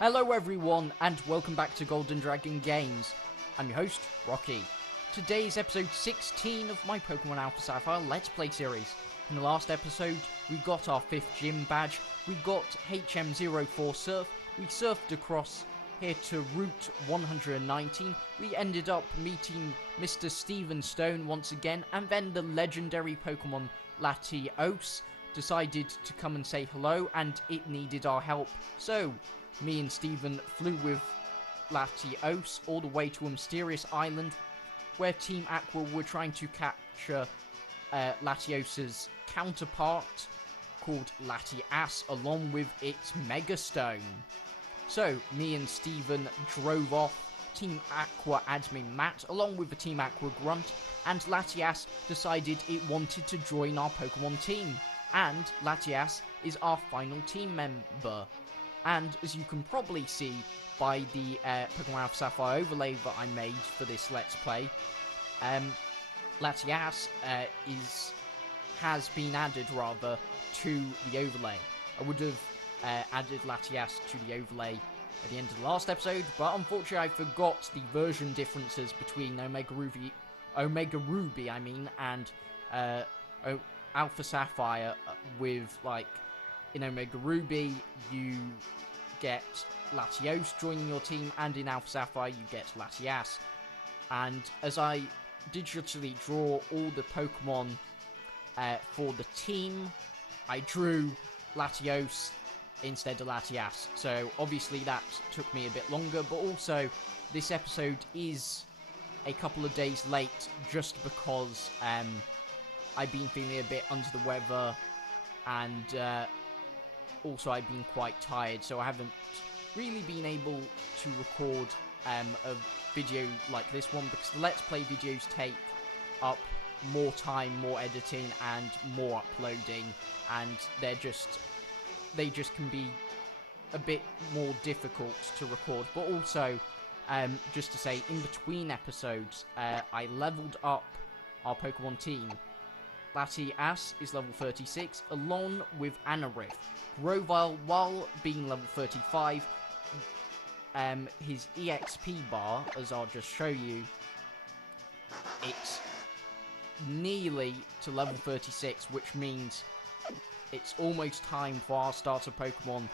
Hello everyone, and welcome back to Golden Dragon Games. I'm your host, Rocky. Today is episode 16 of my Pokemon Alpha Sapphire Let's Play series. In the last episode, we got our 5th gym badge, we got HM04 Surf, we surfed across here to Route 119, we ended up meeting Mr. Steven Stone once again, and then the legendary Pokemon Latios decided to come and say hello, and it needed our help. So, me and Steven flew with Latios all the way to a mysterious island where Team Aqua were trying to capture Latios's counterpart called Latias along with its Mega Stone. So, me and Steven drove off, Team Aqua admin Matt along with the Team Aqua Grunt, and Latias decided it wanted to join our Pokemon team. And Latias is our final team member. And as you can probably see by the Pokemon Alpha Sapphire overlay that I made for this Let's Play, Latias has been added to the overlay. I would have added Latias to the overlay at the end of the last episode, but unfortunately I forgot the version differences between Omega Ruby, and Alpha Sapphire. With, like, in Omega Ruby, you get Latios joining your team, and in Alpha Sapphire, you get Latias. And as I digitally draw all the Pokemon for the team, I drew Latios instead of Latias. So, obviously, that took me a bit longer, but also, this episode is a couple of days late just because I've been feeling a bit under the weather, and also I've been quite tired, so I haven't really been able to record a video like this one, because the Let's Play videos take up more time, more editing, and more uploading, and they just can be a bit more difficult to record. But also, just to say, in between episodes, I leveled up our Pokemon team. Latias is level 36, along with Anorith. Grovyle, while being level 35, his EXP bar, as I'll just show you, it's nearly to level 36, which means it's almost time for our starter Pokemon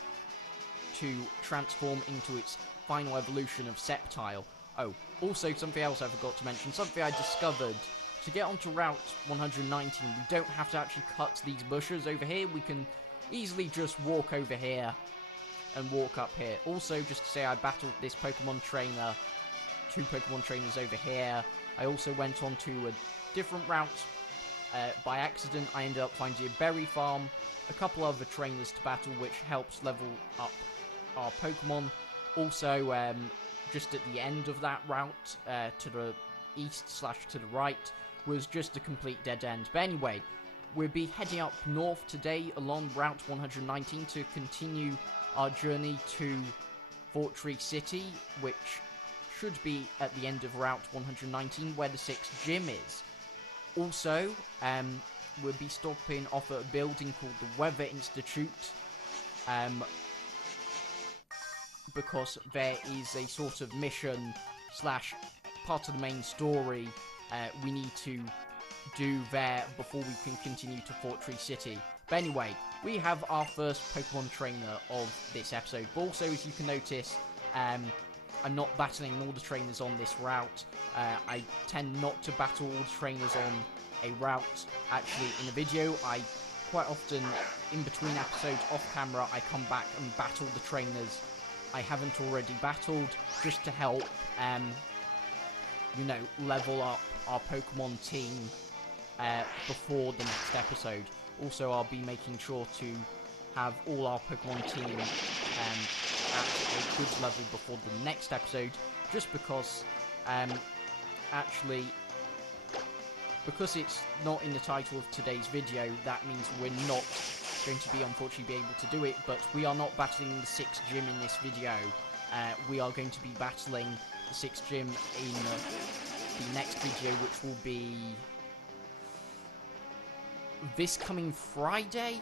to transform into its final evolution of Sceptile. Oh, also something else I forgot to mention, something I discovered. To get onto Route 119, we don't have to actually cut these bushes over here. We can easily just walk over here and walk up here. Also, just to say, I battled this Pokemon trainer, 2 Pokemon trainers over here. I also went on to a different route by accident. I ended up finding a berry farm, a couple other trainers to battle, which helps level up our Pokemon. Also, just at the end of that route, to the east/to the right, was just a complete dead end. But anyway, we'll be heading up north today along Route 119 to continue our journey to Fortree City, which should be at the end of Route 119, where the 6th gym is. Also, we'll be stopping off at a building called the Weather Institute, because there is a sort of mission / part of the main story we need to do there before we can continue to Fortree City. But anyway, we have our first Pokemon trainer of this episode. But also, as you can notice, I'm not battling all the trainers on this route. I tend not to battle all the trainers on a route actually in a video. I quite often, in between episodes off camera, I come back and battle the trainers I haven't already battled, just to help level up our Pokemon team before the next episode. Also, I'll be making sure to have all our Pokemon team at a good level before the next episode, just because, because it's not in the title of today's video, that means we're not going to be, unfortunately, be able to do it, but we are not battling the 6th gym in this video. We are going to be battling the 6th gym in the next video, which will be this coming Friday,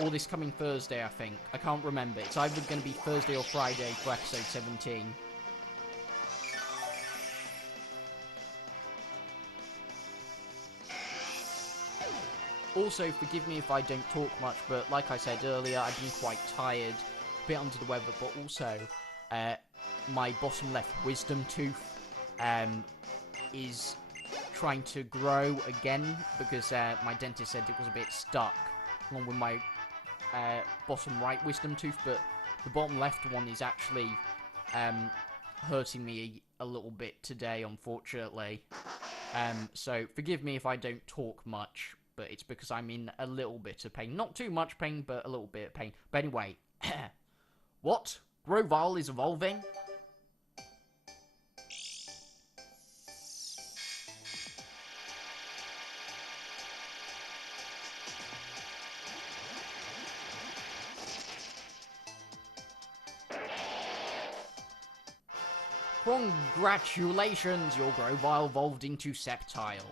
or this coming Thursday, I think. I can't remember. It's either going to be Thursday or Friday for episode 17. Also, forgive me if I don't talk much, but like I said earlier, I've been quite tired, a bit under the weather, but also my bottom left wisdom tooth is trying to grow again because my dentist said it was a bit stuck along with my bottom right wisdom tooth, but the bottom left one is actually hurting me a little bit today, unfortunately. So forgive me if I don't talk much, but it's because I'm in a little bit of pain. Not too much pain, but a little bit of pain. But anyway, what? Grovyle is evolving? Congratulations, your Grovyle evolved into Sceptile.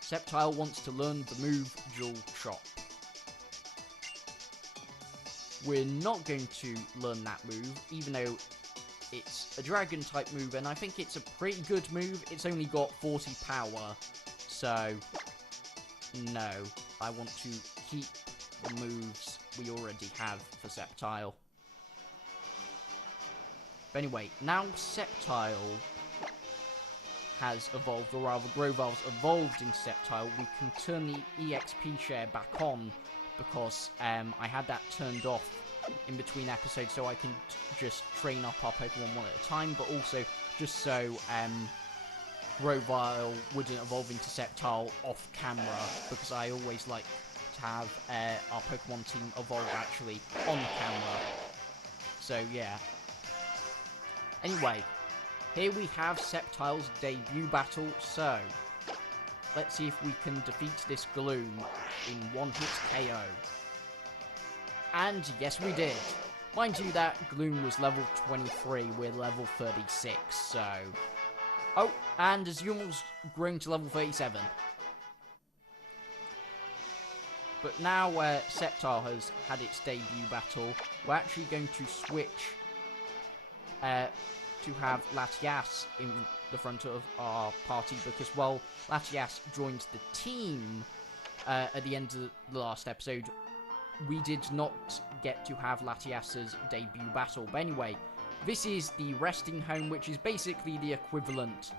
Sceptile wants to learn the move Jewel Chop. We're not going to learn that move, even though it's a dragon type move, and I think it's a pretty good move. It's only got 40 power, so no. I want to keep the moves we already have for Sceptile. But anyway, now Sceptile has evolved, or rather Grovyle's evolved in Sceptile, we can turn the EXP share back on, because I had that turned off in between episodes so I can just train up our Pokemon one at a time, but also just so Grovyle wouldn't evolve into Sceptile off camera, because I always like to have our Pokemon team evolve actually on camera. So yeah. Anyway, here we have Sceptile's debut battle, so let's see if we can defeat this Gloom in one-hit KO. And yes, we did. Mind you, that Gloom was level 23, we're level 36, so... Oh, and Azumarill's grown to level 37. But now Sceptile has had its debut battle, we're actually going to switch to have Latias in the front of our party, because, well, Latias joined the team at the end of the last episode. We did not get to have Latias's debut battle. But anyway, this is the resting home, which is basically the equivalent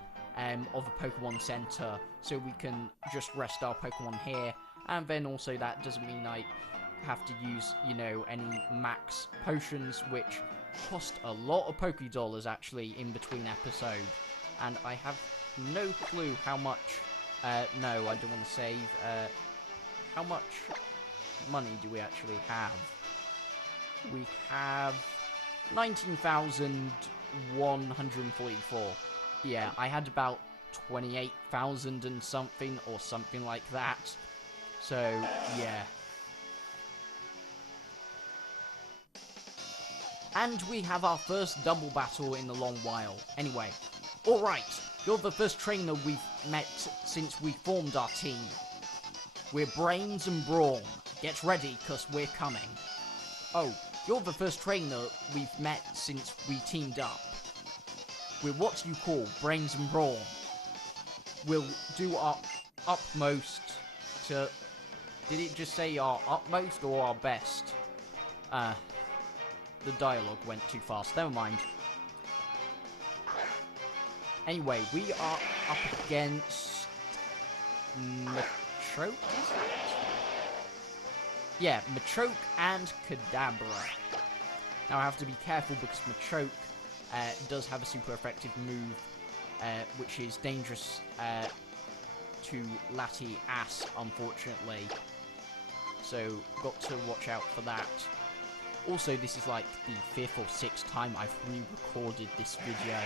of a Pokemon Center, so we can just rest our Pokemon here, and then also that doesn't mean I have to use, you know, any max potions, which cost a lot of Pokédollars actually in between episodes, and I have no clue how much, no, I don't want to save, how much money do we actually have? We have 19,144. Yeah, I had about 28,000 and something, or something like that. So, yeah. And we have our first double battle in a long while. Anyway, alright, you're the first trainer we've met since we formed our team. We're Brains and Brawn. Get ready, cause we're coming. Oh, you're the first trainer we've met since we teamed up. We're what you call Brains and Brawn. We'll do our utmost to... Did it just say our utmost or our best? The dialogue went too fast. Never mind. Anyway, we are up against... Machoke, is it? Yeah, Machoke and Kadabra. Now I have to be careful because Machoke does have a super effective move, which is dangerous to Latias, unfortunately. So, got to watch out for that. Also, this is like the 5th or 6th time I've re-recorded this video.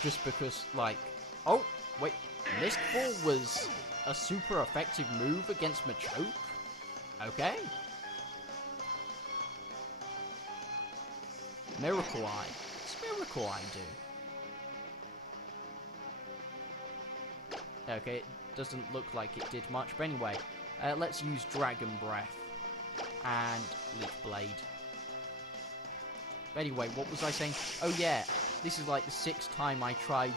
Just because, like... Oh, wait. Mist Ball was a super effective move against Machoke? Okay. Miracle Eye. What's Miracle Eye do? Okay, doesn't look like it did much. But anyway, let's use Dragon Breath and Leaf Blade. But anyway, what was I saying? Oh yeah, this is like the 6th time I tried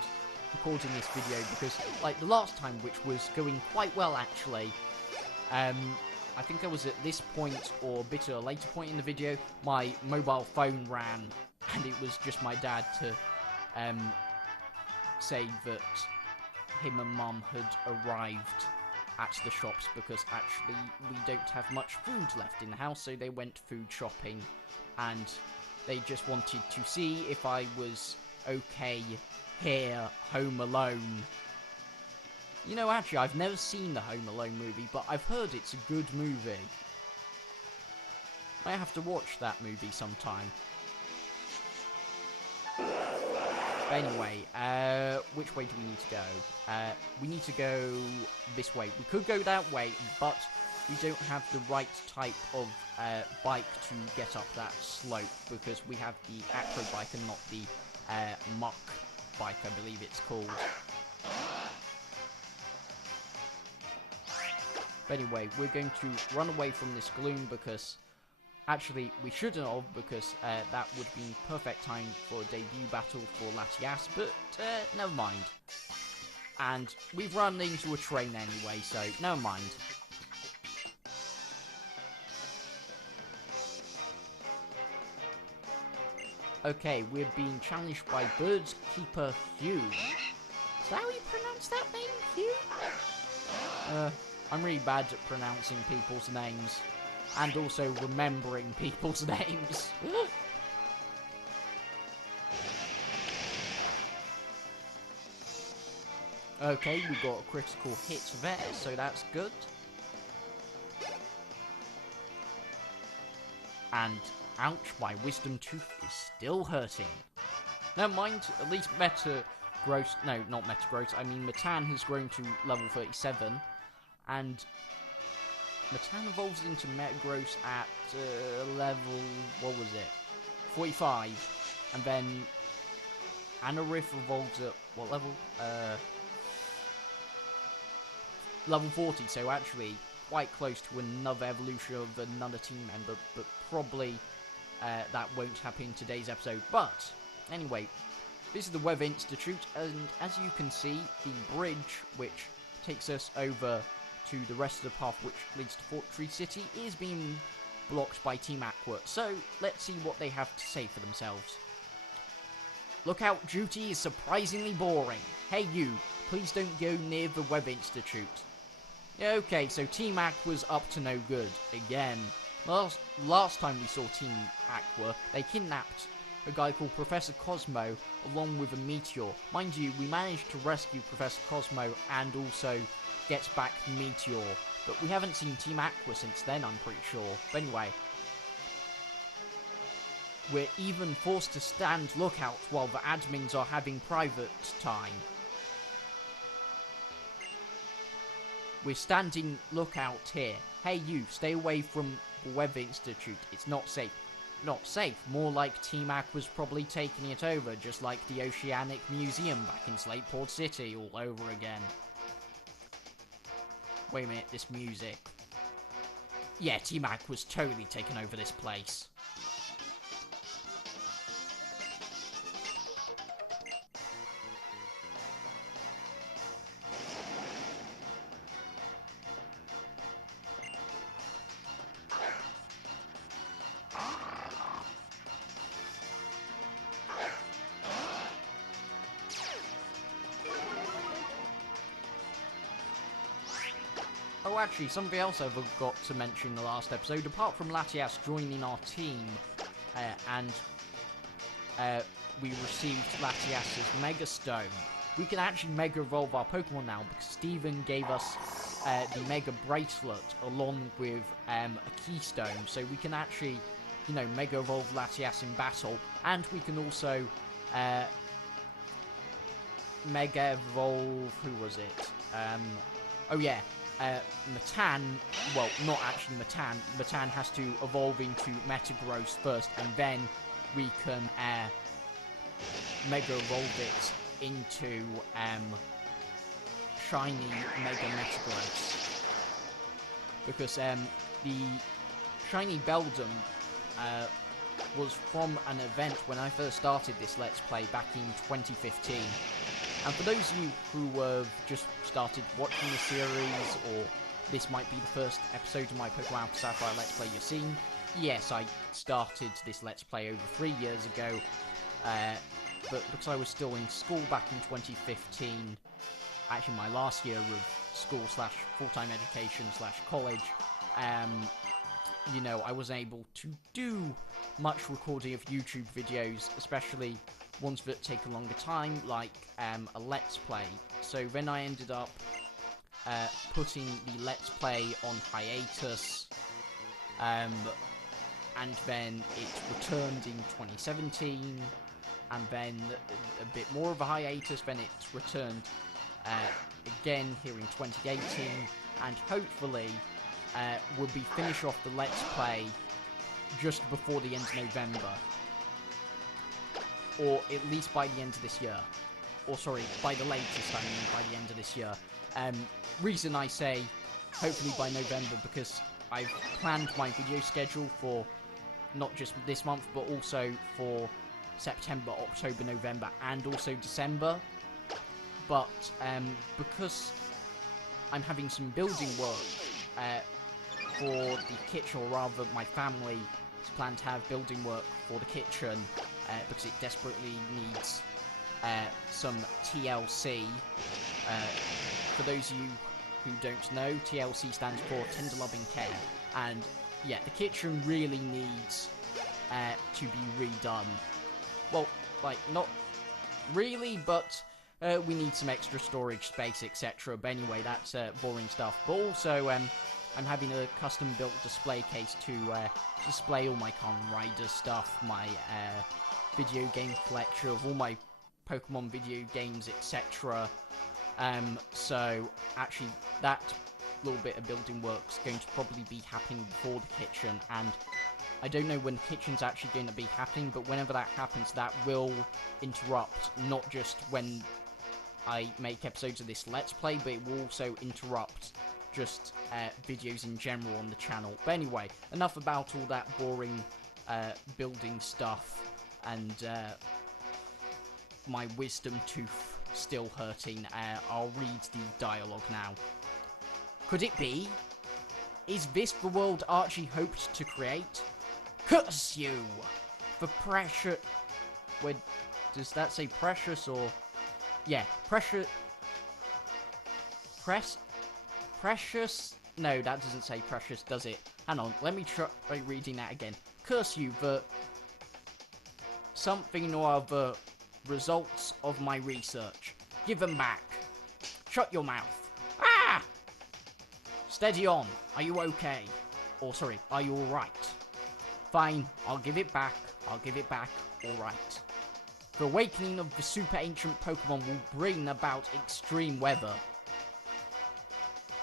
recording this video, because like the last time, which was going quite well actually, I think I was at this point or a bit at a later point in the video, my mobile phone ran, and it was just my dad to say that him and Mum had arrived at the shops, because actually we don't have much food left in the house, so they went food shopping, and they just wanted to see if I was okay here, home alone. You know, actually, I've never seen the Home Alone movie, but I've heard it's a good movie. I have to watch that movie sometime. But anyway, which way do we need to go? We need to go this way. We could go that way, but we don't have the right type of bike to get up that slope, because we have the aqua bike and not the muck bike, I believe it's called. But anyway, we're going to run away from this gloom, because actually we shouldn't have, because that would be perfect time for a debut battle for Latias, but never mind. And we've run into a train anyway, so never mind. Okay, we're being challenged by Birds Keeper Hugh. Is that how you pronounce that name, Hugh? I'm really bad at pronouncing people's names, and also remembering people's names. Okay, we got a critical hit there, so that's good. And ouch, my wisdom tooth is still hurting. Never mind, at least Metagross, no, not Metagross, I mean Matan has grown to level 37, and Matan evolves into Metagross at level, what was it, 45, and then Anorith evolves at, what level? Level 40, so actually quite close to another evolution of another team member, but probably that won't happen in today's episode. But anyway, this is the Weather Institute, and as you can see, the bridge which takes us over to the rest of the path which leads to Fortree City is being blocked by Team Aqua. So let's see what they have to say for themselves. Lookout duty is surprisingly boring. Hey you, please don't go near the Weather Institute. Yeah, okay, so Team Aqua's up to no good again. Last time we saw Team Aqua, they kidnapped a guy called Professor Cosmo along with a meteor. Mind you, we managed to rescue Professor Cosmo and also get back the meteor, but we haven't seen Team Aqua since then, I'm pretty sure. But anyway, we're even forced to stand lookout while the admins are having private time. We're standing lookout here. Hey you, stay away from the Weather Institute. It's not safe. Not safe. More like Team Aqua's probably taking it over, just like the Oceanic Museum back in Slateport City all over again. Wait a minute, this music. Yeah, Team Aqua's totally taken over this place. Oh, actually, something else I forgot to mention in the last episode. Apart from Latias joining our team, and we received Latias's Mega Stone, we can actually Mega Evolve our Pokemon now, because Steven gave us the Mega Bracelet along with a Keystone, so we can actually, you know, Mega Evolve Latias in battle, and we can also Mega Evolve, who was it? Oh yeah. Matan, well, not actually Matan. Matan has to evolve into Metagross first, and then we can Mega Evolve it into shiny Mega Metagross. Because the shiny Beldum was from an event when I first started this Let's Play back in 2015. And for those of you who have just started watching the series, or this might be the first episode of my Pokemon Alpha Sapphire Let's Play you've seen, yes, I started this Let's Play over 3 years ago, but because I was still in school back in 2015, actually my last year of school slash full-time education slash college, you know, I wasn't able to do much recording of YouTube videos, especially ones that take a longer time, like a Let's Play. So then I ended up putting the Let's Play on hiatus, and then it returned in 2017, and then a bit more of a hiatus, then it returned again here in 2018, and hopefully we'll be finished off the Let's Play just before the end of November, or at least by the end of this year, or sorry, by the latest, I mean by the end of this year. Reason I say hopefully by November, because I've planned my video schedule for not just this month, but also for September, October, November, and also December. But because I'm having some building work for the kitchen, or rather my family is planned to have building work for the kitchen, because it desperately needs some TLC. For those of you who don't know, TLC stands for Tender Loving Care, and yeah, the kitchen really needs to be redone. Well, like, not really, but we need some extra storage space, etc. But anyway, that's boring stuff. But also, I'm having a custom-built display case to display all my Kamen Rider stuff, my video game collection of all my Pokemon video games, etc. So, actually, that little bit of building work's going to probably be happening before the kitchen, and I don't know when the kitchen's actually going to be happening, but whenever that happens, that will interrupt not just when I make episodes of this Let's Play, but it will also interrupt just videos in general on the channel. But anyway, enough about all that boring building stuff, and my wisdom tooth still hurting. I'll read the dialogue now. Could it be? Is this the world Archie hoped to create? Curse you! For precious... Wait, does that say precious or... Yeah, precious... Precious? No, that doesn't say precious, does it? Hang on, let me try reading that again. Curse you for... something or other results of my research. Give them back. Shut your mouth. Ah! Steady on. Are you okay? Or, sorry, are you alright? Fine, I'll give it back. I'll give it back. Alright. The awakening of the super ancient Pokemon will bring about extreme weather.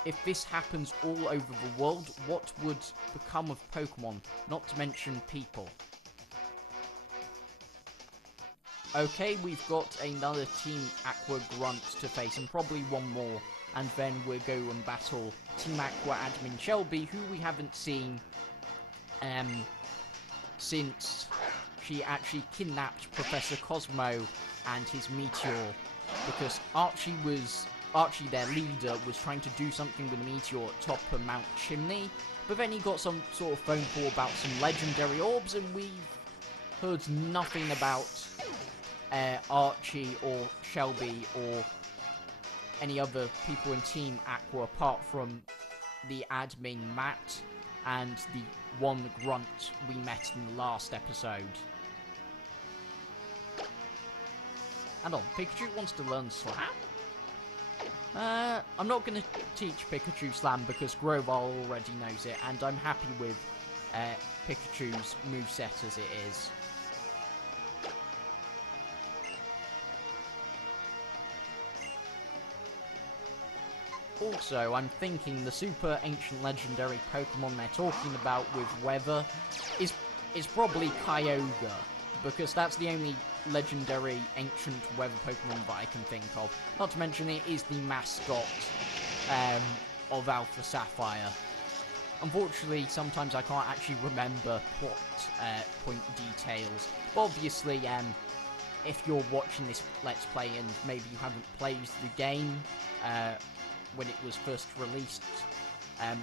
If this happens all over the world, what would become of Pokemon, not to mention people? Okay, we've got another Team Aqua Grunt to face, and probably one more, and then we'll go and battle Team Aqua admin Shelby, who we haven't seen since she actually kidnapped Professor Cosmo and his Meteor, because Archie, their leader, was trying to do something with the Meteor at top of Mount Chimney, but then he got some sort of phone call about some legendary orbs, and we've heard nothing about Archie or Shelby or any other people in Team Aqua apart from the admin Matt and the one grunt we met in the last episode. And on, Pikachu wants to learn Slam? I'm not going to teach Pikachu Slam because Groval already knows it, and I'm happy with Pikachu's moveset as it is. Also, I'm thinking the super ancient legendary Pokemon they're talking about with weather is probably Kyogre, because that's the only legendary ancient weather Pokemon that I can think of. Not to mention it is the mascot of Alpha Sapphire. Unfortunately, sometimes I can't actually remember plot point details. But obviously, if you're watching this Let's Play and maybe you haven't played the game when it was first released,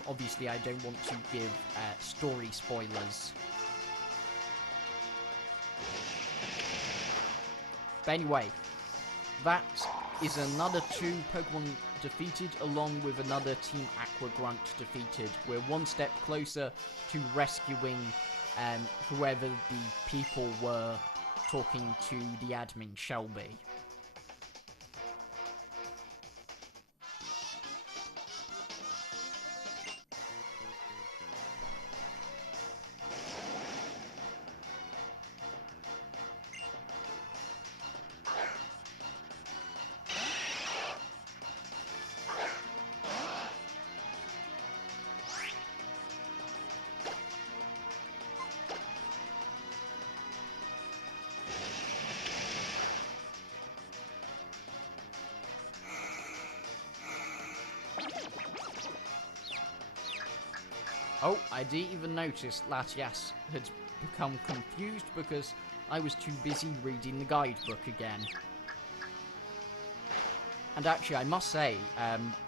obviously I don't want to give story spoilers. But anyway, that is another 2 Pokemon defeated, along with another Team Aqua Grunt defeated. We're one step closer to rescuing whoever the people were talking to the admin, Shelby. Oh, I didn't even notice Latias had become confused because I was too busy reading the guidebook again. And actually, I must say,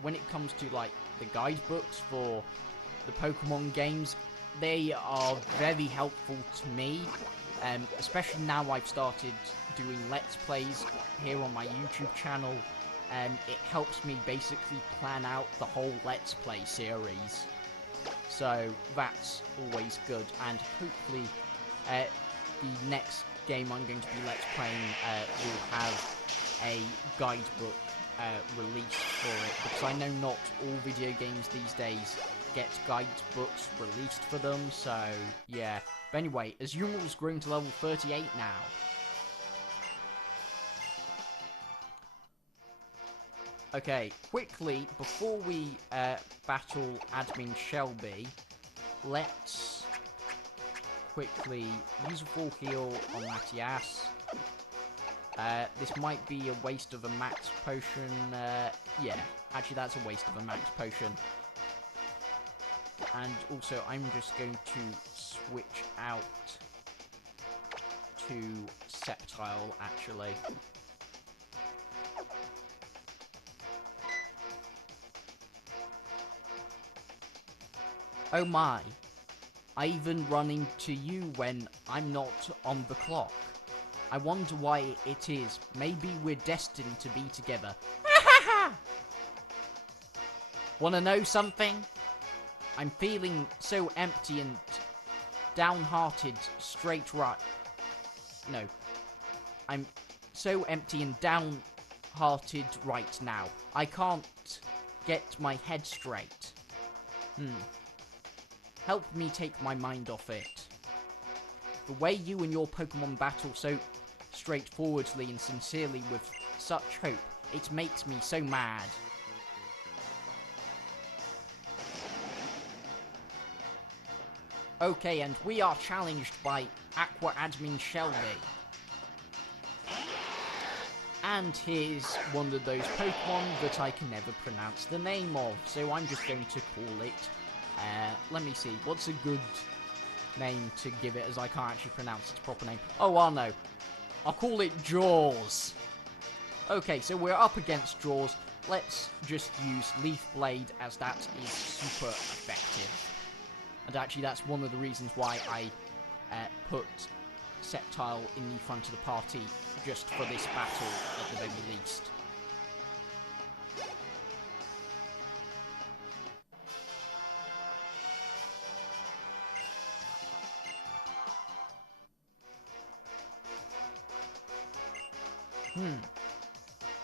when it comes to, like, the guidebooks for the Pokemon games, they are very helpful to me, especially now I've started doing Let's Plays here on my YouTube channel. It helps me basically plan out the whole Let's Play series. So that's always good, and hopefully the next game I'm going to be Let's Playing will have a guidebook released for it, because I know not all video games these days get guidebooks released for them, so yeah. But anyway, Azumarilla's growing to level 38 now. Okay, quickly, before we battle Admin Shelby, let's quickly use a full heal on Latias. This might be a waste of a max potion. Yeah, actually that's a waste of a max potion. And also, I'm just going to switch out to Sceptile, actually. Oh my, I even run into you when I'm not on the clock. I wonder why it is. Maybe we're destined to be together. Wanna know something? I'm feeling so empty and downhearted No. I'm so empty and downhearted right now. I can't get my head straight. Help me take my mind off it. The way you and your Pokemon battle so straightforwardly and sincerely with such hope, it makes me so mad. Okay, and we are challenged by Aqua Admin Shelby. And here's one of those Pokemon that I can never pronounce the name of, so I'm just going to call it... let me see, what's a good name to give it, as I can't actually pronounce its proper name. Oh, I know. I'll call it Jaws. Okay, so we're up against Jaws. Let's just use Leaf Blade, as that is super effective. And actually, that's one of the reasons why I put Sceptile in the front of the party, just for this battle at the very least.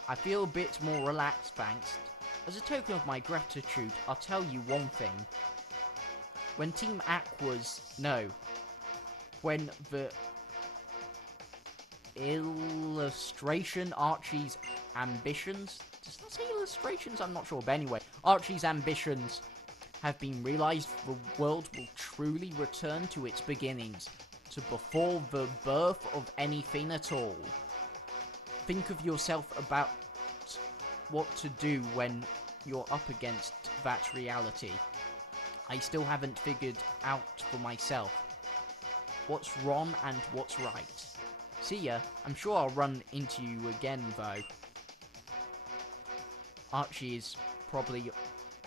I feel a bit more relaxed, thanks. As a token of my gratitude, I'll tell you one thing. When Team Aqua's... No. When the... illustration Archie's ambitions... Does that say illustrations? I'm not sure. But anyway, Archie's ambitions have been realised, the world will truly return to its beginnings. to before the birth of anything at all. Think of yourself about what to do when you're up against that reality. I still haven't figured out for myself what's wrong and what's right. See ya. I'm sure I'll run into you again, though. Archie is probably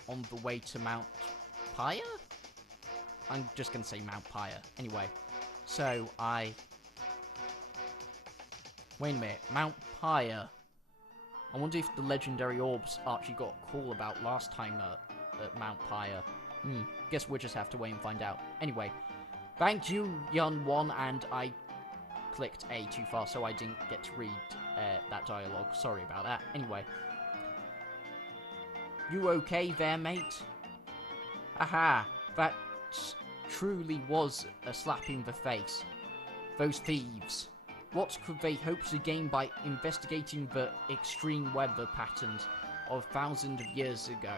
on the way to Mount Pyre? I'm just gonna say Mount Pyre. Anyway, so wait a minute, Mount Pyre. I wonder if the legendary orbs Archie got a call about last time at Mount Pyre. Guess we'll just have to wait and find out. Anyway, thank you, Young One, and I clicked A too far, so I didn't get to read that dialogue. Sorry about that. Anyway. You okay there, mate? Aha, that truly was a slap in the face. Those thieves. What could they hope to gain by investigating the extreme weather patterns of thousands of years ago?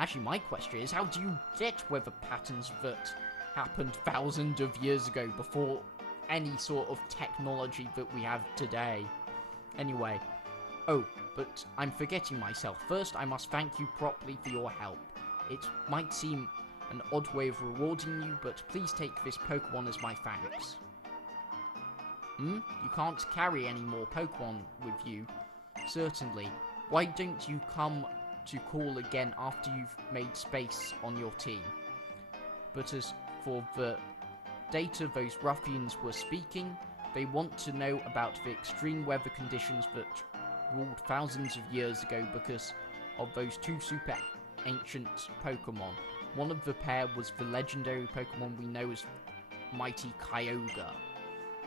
Actually, my question is, how do you get weather patterns that happened thousands of years ago before any sort of technology that we have today? Anyway. Oh, but I'm forgetting myself. First, I must thank you properly for your help. It might seem an odd way of rewarding you, but please take this Pokemon as my thanks. You can't carry any more Pokemon with you? Certainly. Why don't you come to call again after you've made space on your team? But as for the data those ruffians were speaking, they want to know about the extreme weather conditions that ruled thousands of years ago because of those two super ancient Pokemon. One of the pair was the legendary Pokemon we know as Mighty Kyogre.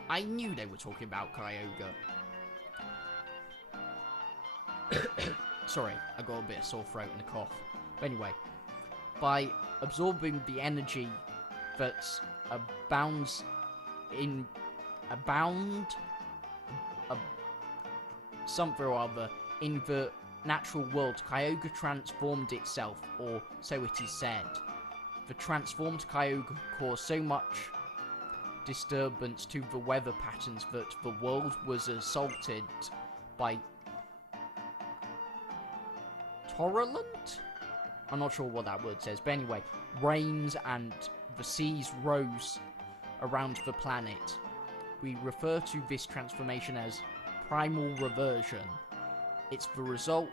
I knew they were talking about Kyogre. Sorry, I got a bit of sore throat and a cough. But anyway, by absorbing the energy that something or other in the natural world, Kyogre transformed itself, or so it is said. The transformed Kyogre caused so much disturbance to the weather patterns that the world was assaulted by Torrent? I'm not sure what that word says, but anyway, rains and the seas rose around the planet. We refer to this transformation as primal reversion. It results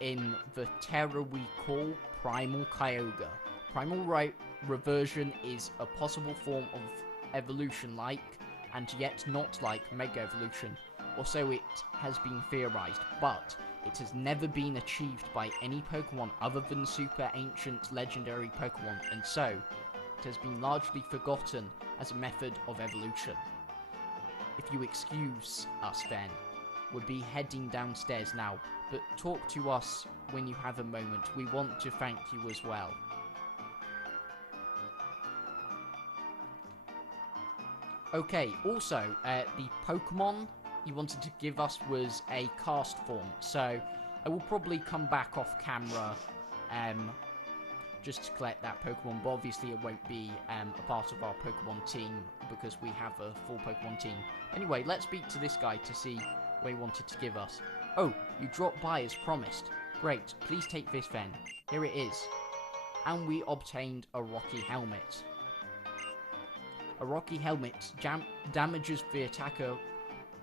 in the terror we call primal Kyogre. Primal reversion is a possible form of evolution like, and yet not like, Mega Evolution, or so it has been theorized, but it has never been achieved by any Pokemon other than super ancient legendary Pokemon, and so it has been largely forgotten as a method of evolution. If you excuse us then, we'll be heading downstairs now, but talk to us when you have a moment. We want to thank you as well. Okay, also, the Pokemon you wanted to give us was a cast form, so I will probably come back off camera just to collect that Pokemon, but obviously it won't be a part of our Pokemon team because we have a full Pokemon team. Anyway, let's speak to this guy to see what he wanted to give us. Oh, you dropped by as promised. Great, please take this then. Here it is. And we obtained a Rocky Helmet. A Rocky Helmet damages the attacker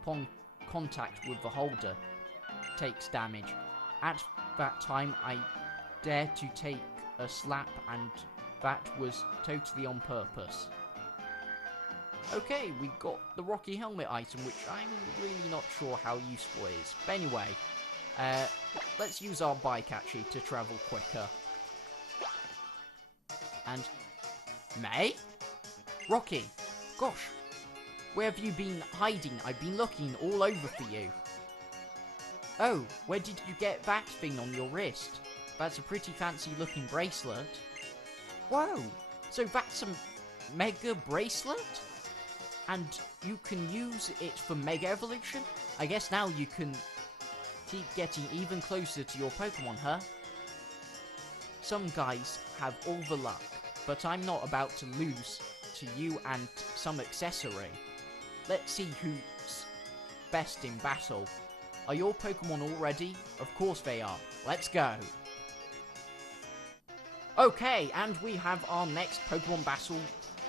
upon contact with the holder. Takes damage. At that time, I dared to take a slap, and that was totally on purpose. Okay, we got the Rocky Helmet item, which I'm really not sure how useful it is. But anyway, let's use our Bycatchy to travel quicker. And May? Rocky, gosh, where have you been hiding? I've been looking all over for you. Oh, where did you get that thing on your wrist? That's a pretty fancy looking bracelet. Whoa, so that's a Mega Bracelet? And you can use it for Mega Evolution? I guess now you can keep getting even closer to your Pokemon, huh? Some guys have all the luck. but I'm not about to lose to you and some accessory. Let's see who's best in battle. Are your Pokemon all ready? Of course they are. Let's go. Okay, and we have our next Pokemon battle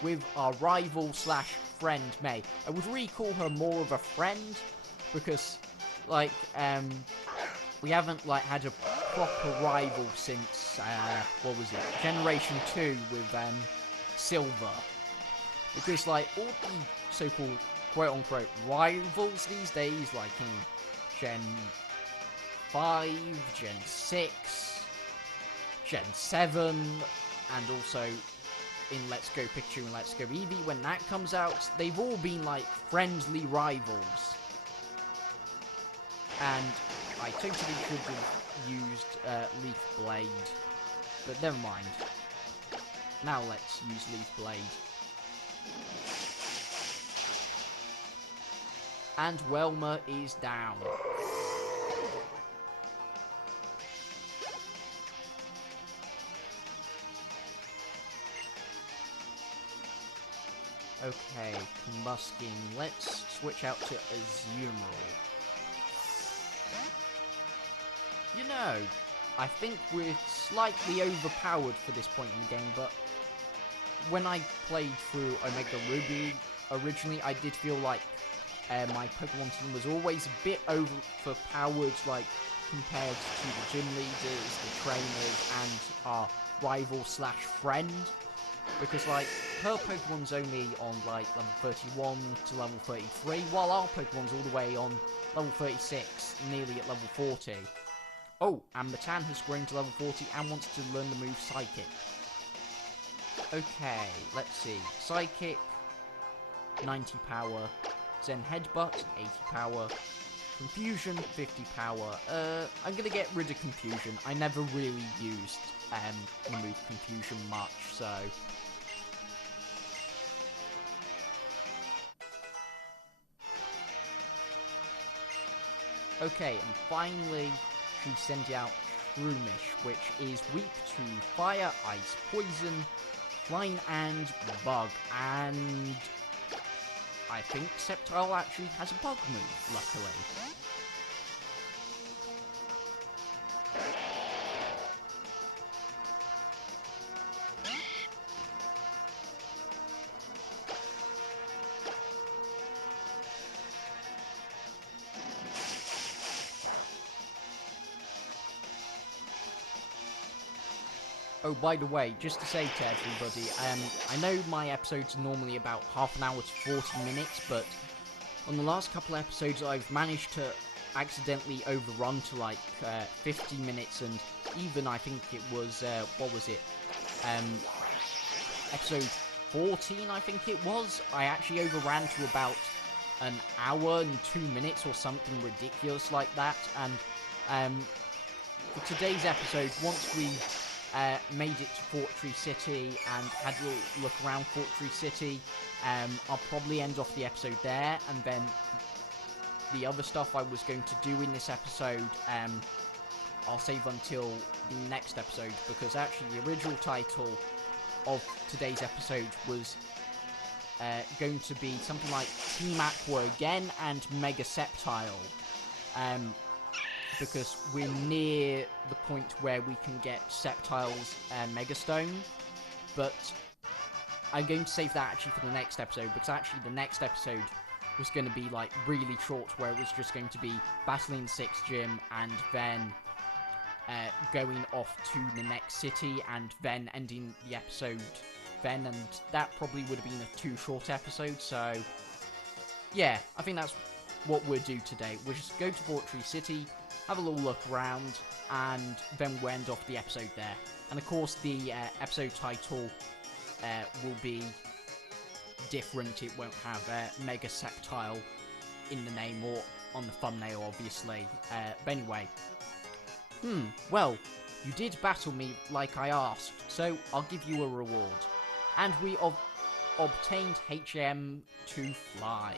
with our rival slash friend, May. I would really call her more of a friend, because, like, we haven't, like, had a proper rival since, what was it, Generation 2 with, Silver. Because, like, all the so-called quote-unquote rivals these days, like in Gen 5, Gen 6, Gen 7, and also in Let's Go Pikachu and Let's Go Eevee, when that comes out, they've all been, like, friendly rivals. And I totally should have used Leaf Blade, but never mind. Now let's use Leaf Blade. And Welmer is down. Okay, Combusking. Let's switch out to Azumarill. You know, I think we're slightly overpowered for this point in the game, but when I played through Omega Ruby originally, I did feel like my Pokemon team was always a bit overpowered, like, compared to the gym leaders, the trainers, and our rival slash friend. Because, like, her Pokemon's only on, like, level 31 to level 33, while our Pokemon's all the way on level 36, nearly at level 40. Oh, and Matan has grown to level 40 and wants to learn the move Psychic. Okay, let's see. Psychic, 90 power. Zen Headbutt, 80 power. Confusion, 50 power. I'm gonna get rid of Confusion. I never really used the move Confusion much, so... Okay, and finally, she sends out Shroomish, which is weak to Fire, Ice, Poison, Flying, and Bug. And I think Sceptile actually has a Bug move, luckily. Oh, by the way, just to say to everybody, I know my episodes are normally about half an hour to 40 minutes, but on the last couple episodes I've managed to accidentally overrun to like 50 minutes, and even I think it was, what was it, episode 14 I think it was, I actually overran to about an hour and 2 minutes or something ridiculous like that. And for today's episode, once we made it to Fortree City and had a look around Fortree City, I'll probably end off the episode there, and then the other stuff I was going to do in this episode, I'll save until the next episode, because actually the original title of today's episode was going to be something like Team Aqua again and Mega Sceptile, because we're near the point where we can get Sceptile's Mega Stone, but I'm going to save that actually for the next episode, because actually the next episode was going to be like really short, where it was just going to be battling 6th gym and then going off to the next city and then ending the episode then, and that probably would have been a too short episode. So yeah, I think that's what we'll do today. We'll just go to Fortree City, have a little look around, and then we'll end off the episode there. And of course the episode title will be different. It won't have Mega Sceptile in the name or on the thumbnail, obviously. But anyway, well, you did battle me like I asked, so I'll give you a reward. And we obtained HM to Fly.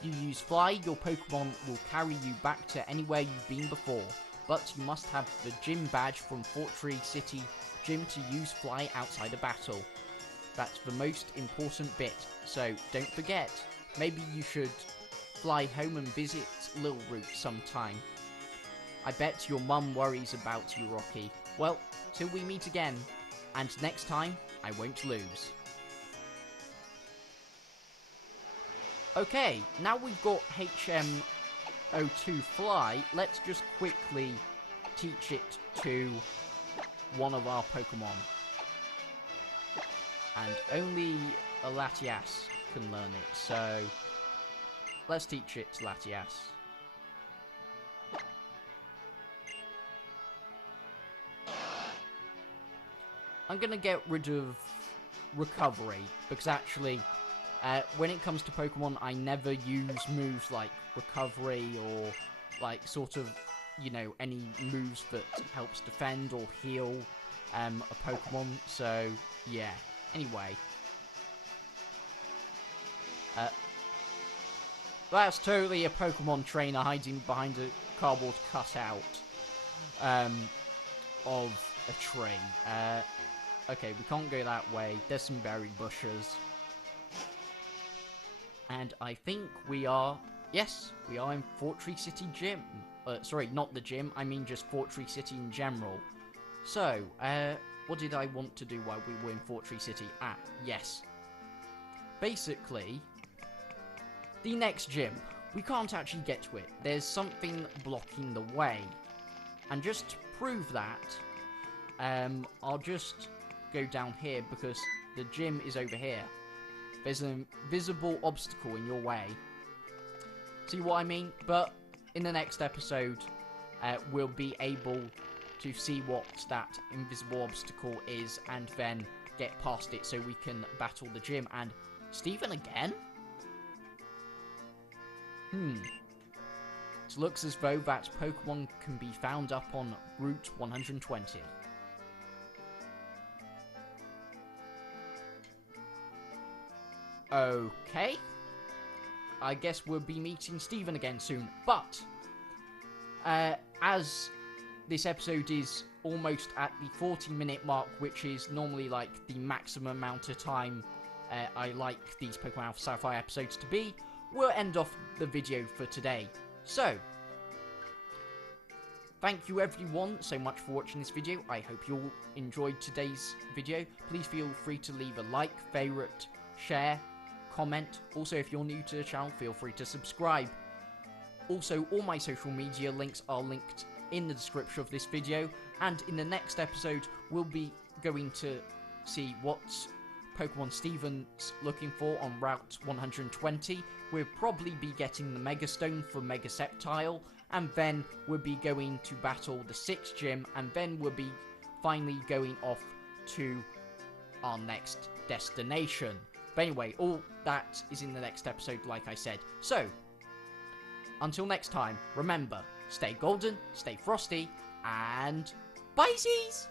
If you use Fly, your Pokemon will carry you back to anywhere you've been before. but you must have the gym badge from Fortree City Gym to use fly outside a battle. That's the most important bit, so don't forget. Maybe you should fly home and visit Little Root sometime. I bet your mum worries about you, Rocky. Well, till we meet again, and next time, I won't lose. Okay, now we've got HM02 Fly, let's just quickly teach it to one of our Pokemon. And only a Latias can learn it, so let's teach it to Latias. I'm gonna get rid of Recovery, because actually, when it comes to Pokemon, I never use moves like Recovery or like sort of, you know, any moves that helps defend or heal a Pokemon, so yeah. Anyway. That's totally a Pokemon trainer hiding behind a cardboard cutout of a tree. Okay, we can't go that way. There's some berry bushes. And I think we are... Yes, we are in Fortree City Gym. Sorry, not the gym. I mean just Fortree City in general. So, what did I want to do while we were in Fortree City? Ah, yes. Basically, the next gym. We can't actually get to it. There's something blocking the way. And just to prove that, I'll just go down here because the gym is over here. There's an invisible obstacle in your way. See what I mean? But in the next episode, we'll be able to see what that invisible obstacle is and then get past it so we can battle the gym. And Steven again? It looks as though that Pokemon can be found up on Route 120. Okay. I guess we'll be meeting Steven again soon. But, as this episode is almost at the 40-minute mark, which is normally like the maximum amount of time I like these Pokemon Alpha Sapphire episodes to be, we'll end off the video for today. So, thank you everyone so much for watching this video. I hope you all enjoyed today's video. Please feel free to leave a like, favourite, share, comment. Also, if you're new to the channel, feel free to subscribe. Also, all my social media links are linked in the description of this video, and in the next episode, we'll be going to see what Pokemon Steven's looking for on Route 120. We'll probably be getting the Mega Stone for Mega Sceptile, and then we'll be going to battle the 6th gym, and then we'll be finally going off to our next destination. But anyway, all that is in the next episode, like I said. So, until next time, remember, stay golden, stay frosty, and bye-sies!